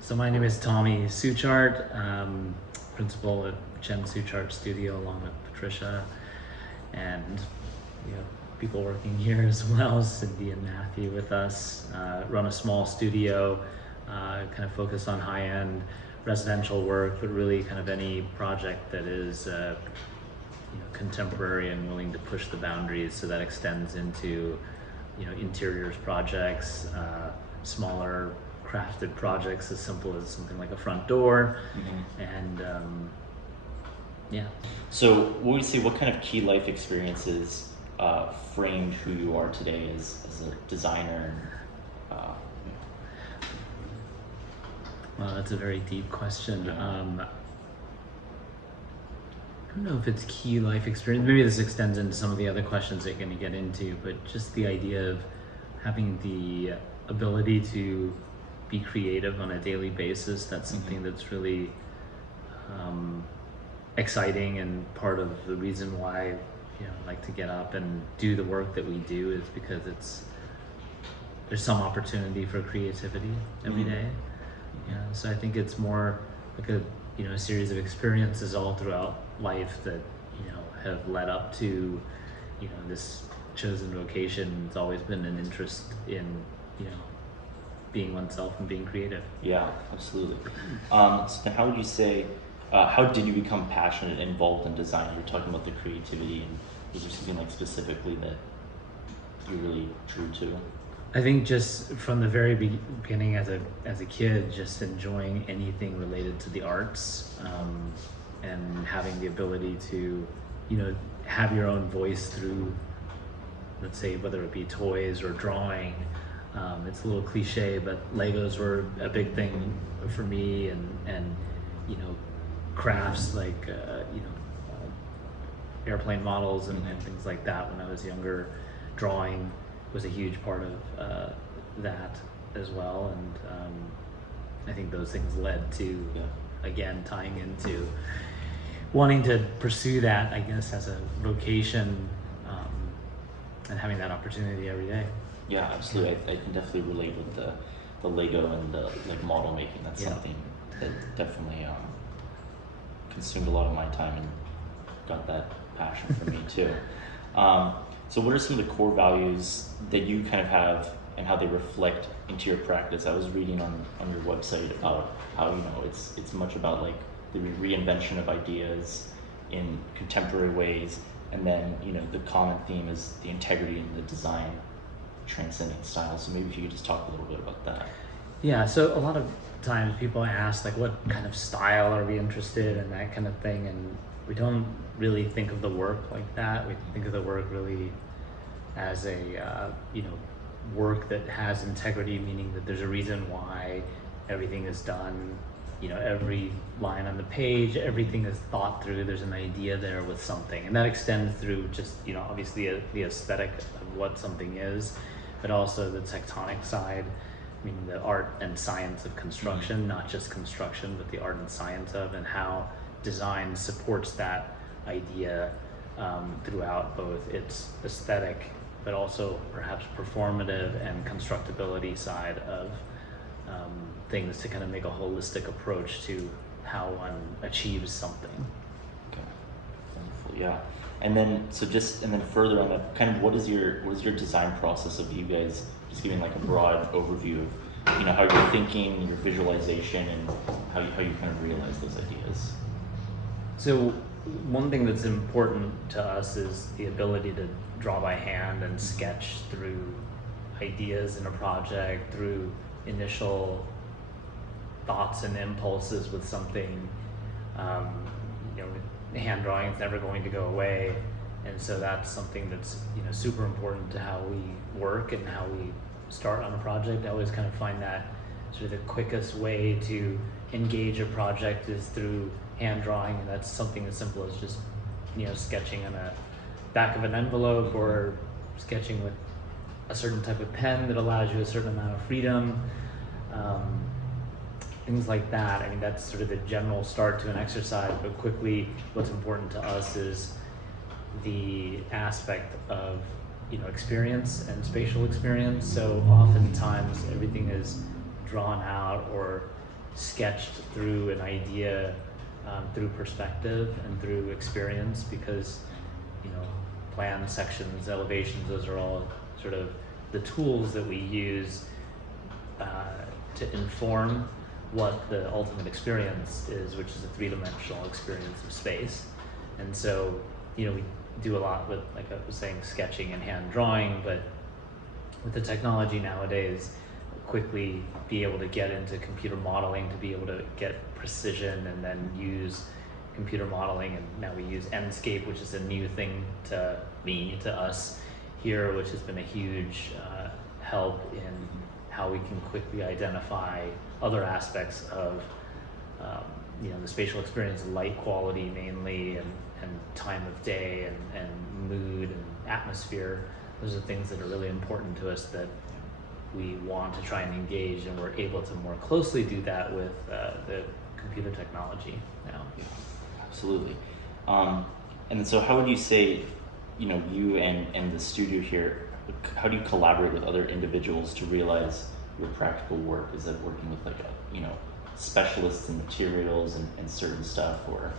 So my name is Tommy Suchart, principal at Suchart Studio along with Patricia and people working here as well, Cindy and Matthew with us. Run a small studio, kind of focus on high-end residential work, but really kind of any project that is contemporary and willing to push the boundaries. So that extends into interiors projects, smaller crafted projects as simple as something like a front door. And yeah. So what would you say, what kind of key life experiences framed who you are today as a designer? Well, that's a very deep question. I don't know if it's key life experience. Maybe this extends into some of the other questions that you're going to get into, but just the idea of having the ability to be creative on a daily basis. That's something that's really exciting, and part of the reason why I like to get up and do the work that we do is because there's some opportunity for creativity every day. So I think it's more like a series of experiences all throughout life that have led up to this chosen vocation. It's always been an interest in being oneself and being creative. Yeah, absolutely. So then how would you say, how did you become passionate and involved in design? You're talking about the creativity, and was there something like specifically that you really drew to? I think just from the very beginning as a kid, just enjoying anything related to the arts, and having the ability to have your own voice through, let's say, whether it be toys or drawing. It's a little cliche, but Legos were a big thing for me, and crafts like airplane models and things like that when I was younger. Drawing was a huge part of that as well, and I think those things led to again tying into wanting to pursue that, I guess, as a vocation, and having that opportunity every day. Yeah, absolutely. I can definitely relate with the Lego and the model making. That's something that definitely consumed a lot of my time and got that passion for me too. So what are some of the core values that you kind of have and how they reflect into your practice? I was reading on your website about how it's much about like the reinvention of ideas in contemporary ways, and then the common theme is the integrity in the design, transcending style. So maybe if you could just talk a little bit about that. Yeah, so a lot of times people ask like what kind of style are we interested in, that kind of thing, and we don't really think of the work like that. We think of the work really as a work that has integrity, meaning that there's a reason why everything is done. Every line on the page, everything is thought through. There's an idea there with something, and that extends through just obviously the aesthetic of what something is, but also the tectonic side, meaning the art and science of construction, not just construction, but the art and science of, and how design supports that idea throughout both its aesthetic, but also perhaps performative and constructability side of things, to kind of make a holistic approach to how one achieves something. Okay, wonderful. Yeah, and then further on that, kind of what is your design process of you guys? Just giving like a broad overview of how you're thinking, your visualization, and how you kind of realize those ideas. So one thing that's important to us is the ability to draw by hand and sketch through ideas in a project, through initial thoughts and impulses with something. Hand drawing is never going to go away, and so that's something that's super important to how we work and how we start on a project. I always kind of find that sort of the quickest way to engage a project is through hand drawing, and that's something as simple as just sketching on a back of an envelope, or sketching with a certain type of pen that allows you a certain amount of freedom, things like that. I mean, that's sort of the general start to an exercise, but quickly what's important to us is the aspect of experience and spatial experience. So oftentimes everything is drawn out or sketched through an idea, through perspective and through experience, because plan sections, elevations, those are all sort of the tools that we use to inform what the ultimate experience is, which is a three-dimensional experience of space. And so, we do a lot with, like I was saying, sketching and hand drawing, but with the technology nowadays, quickly be able to get into computer modeling to be able to get precision, and then use computer modeling. And now we use Enscape, which is a new thing to us here, which has been a huge help in how we can quickly identify other aspects of the spatial experience, light quality mainly, and time of day, and mood and atmosphere. Those are things that are really important to us that we want to try and engage, and we're able to more closely do that with the computer technology now. Absolutely. And so how would you say, you and the studio here, how do you collaborate with other individuals to realize your practical work? Is that working with specialists in materials and certain stuff, or?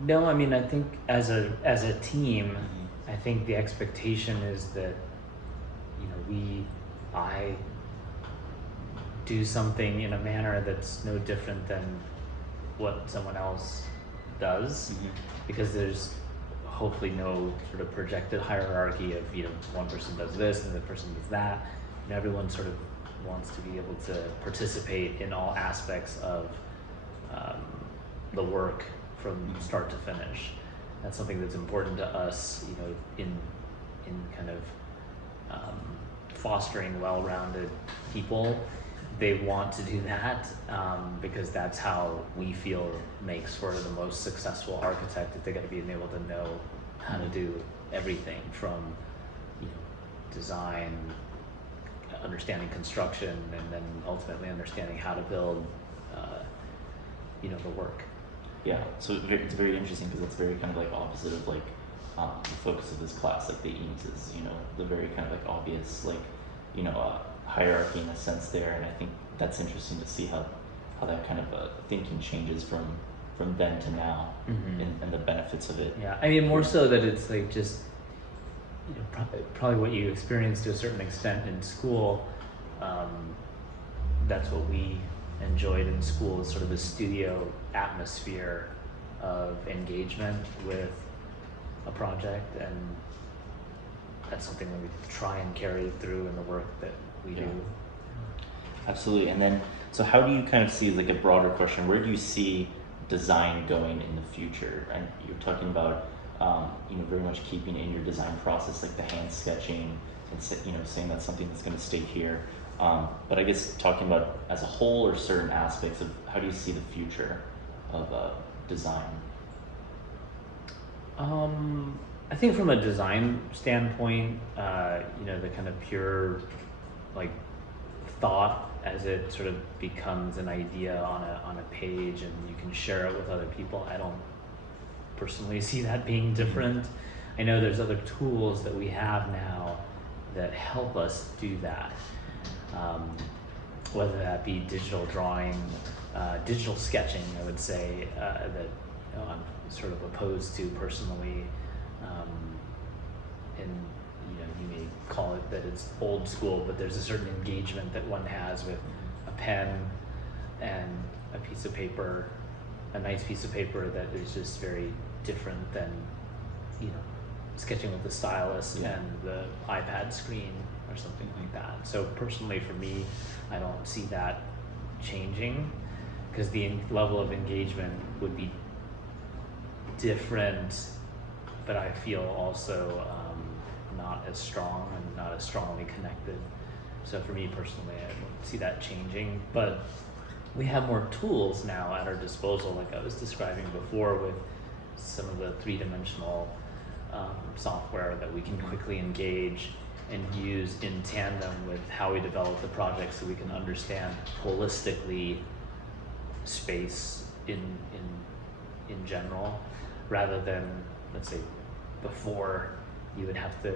No, I mean, I think as a team, I think the expectation is that, I do something in a manner that's no different than what someone else does, because there's hopefully no sort of projected hierarchy of, one person does this and the person does that, and everyone sort of wants to be able to participate in all aspects of the work from start to finish. That's something that's important to us, in kind of fostering well-rounded people. They want to do that because that's how we feel makes for the most successful architect. That they're going to be able to know how to do everything from design, understanding construction, and then ultimately understanding how to build the work. Yeah, so it's very interesting, because it's very kind of like opposite of the focus of this class. Like the Eames is, the very kind of like obvious hierarchy in a sense there, and I think that's interesting to see how that kind of thinking changes from then to now, and the benefits of it. Yeah, I mean, more so that it's like just probably what you experience to a certain extent in school. That's what we enjoyed in school, is sort of the studio atmosphere of engagement with a project, and that's something that we try and carry through in the work that we do. Absolutely. And then, so how do you kind of see, like a broader question, where do you see design going in the future? And you're talking about very much keeping in your design process, like the hand sketching, and saying that's something that's going to stay here. But I guess talking about as a whole, or certain aspects of, how do you see the future of design? I think from a design standpoint, the kind of pure thought as it sort of becomes an idea on a page and you can share it with other people, I don't personally see that being different. I know there's other tools that we have now that help us do that. Whether that be digital drawing, digital sketching, I would say, that I'm sort of opposed to personally. And you may call it that it's old school, but there's a certain engagement that one has with a pen and a piece of paper, a nice piece of paper, that is just very different than sketching with the stylus and the iPad screen or something like that. So personally, for me, I don't see that changing, because the level of engagement would be different, but I feel also not as strong and not as strongly connected. So for me personally, I don't see that changing, but we have more tools now at our disposal, like I was describing before, with some of the three-dimensional software that we can quickly engage and use in tandem with how we develop the project, so we can understand holistically space in general, rather than, let's say, before you would have to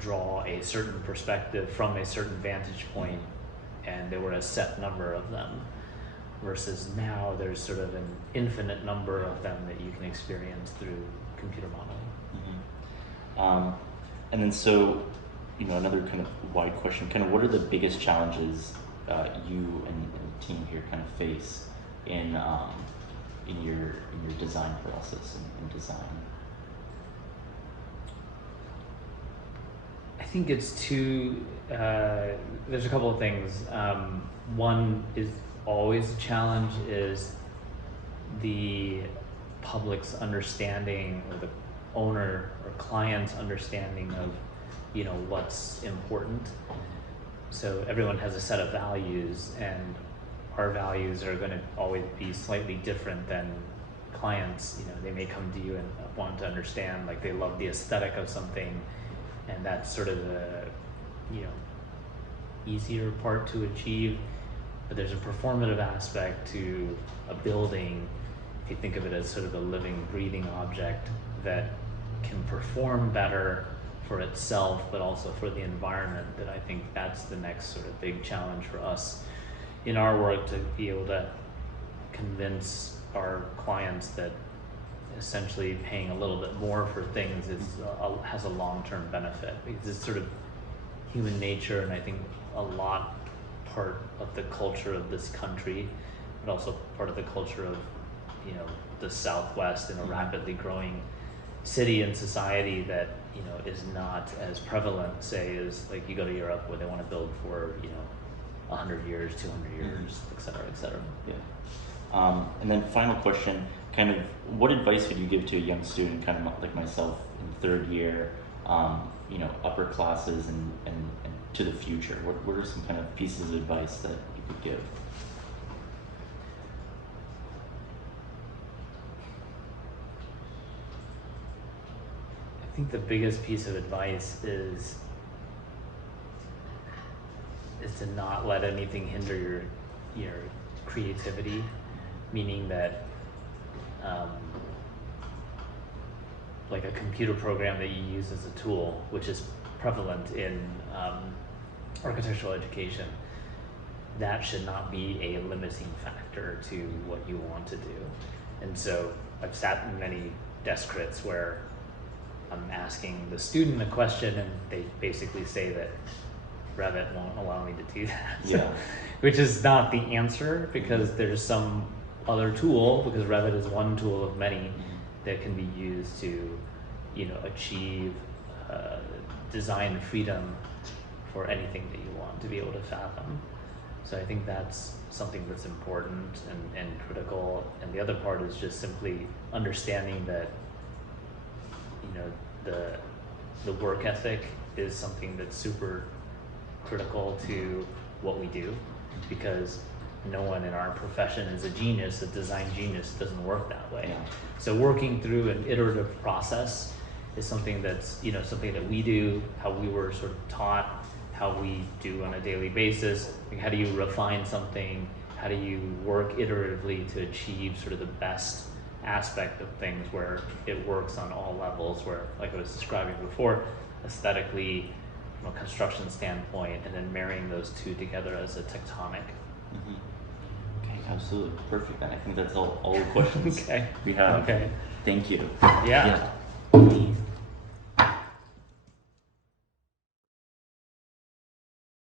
draw a certain perspective from a certain vantage point, and there were a set number of them, versus now there's sort of an infinite number of them that you can experience through computer modeling. Mm-hmm. And then so, another kind of wide question, kind of what are the biggest challenges you and the team here kind of face in your design process and design? I think it's there's a couple of things. One is always a challenge is the public's understanding, or the owner or client's understanding of, what's important. So everyone has a set of values, and our values are going to always be slightly different than clients. They may come to you and want to understand, like, they love the aesthetic of something, and that's sort of the easier part to achieve. But there's a performative aspect to a building, if you think of it as sort of a living, breathing object that can perform better for itself, but also for the environment, that I think that's the next sort of big challenge for us in our work, to be able to convince our clients that essentially paying a little bit more for things has a long-term benefit, because it's sort of human nature, and I think a lot part of the culture of this country, but also part of the culture of the Southwest, in a rapidly growing city and society that is not as prevalent, say, as like you go to Europe, where they want to build for 100 years, 200 years, et cetera, et cetera. Yeah. And then final question, kind of what advice would you give to a young student, kind of like myself in third year, upper classes and to the future? What are some kind of pieces of advice that you could give? I think the biggest piece of advice is to not let anything hinder your creativity, meaning that like a computer program that you use as a tool, which is prevalent in architectural education, that should not be a limiting factor to what you want to do. And so I've sat in many desk crits where I'm asking the student a question, and they basically say that Revit won't allow me to do that. Yeah. Which is not the answer, because there's some other tool, because Revit is one tool of many that can be used to, achieve design freedom for anything that you want to be able to fathom. So I think that's something that's important and critical. And the other part is just simply understanding that, the work ethic is something that's super critical to what we do, because no one in our profession is a genius. A design genius doesn't work that way. Yeah. So working through an iterative process is something that's, something that we do, how we were sort of taught, how we do on a daily basis. Like, how do you refine something? How do you work iteratively to achieve sort of the best aspect of things, where it works on all levels, where, like I was describing before, aesthetically, from a construction standpoint, and then marrying those two together as a tectonic. Mm-hmm. Okay, absolutely. Perfect. And I think that's all the questions Okay. we have. Okay. Thank you. Yeah.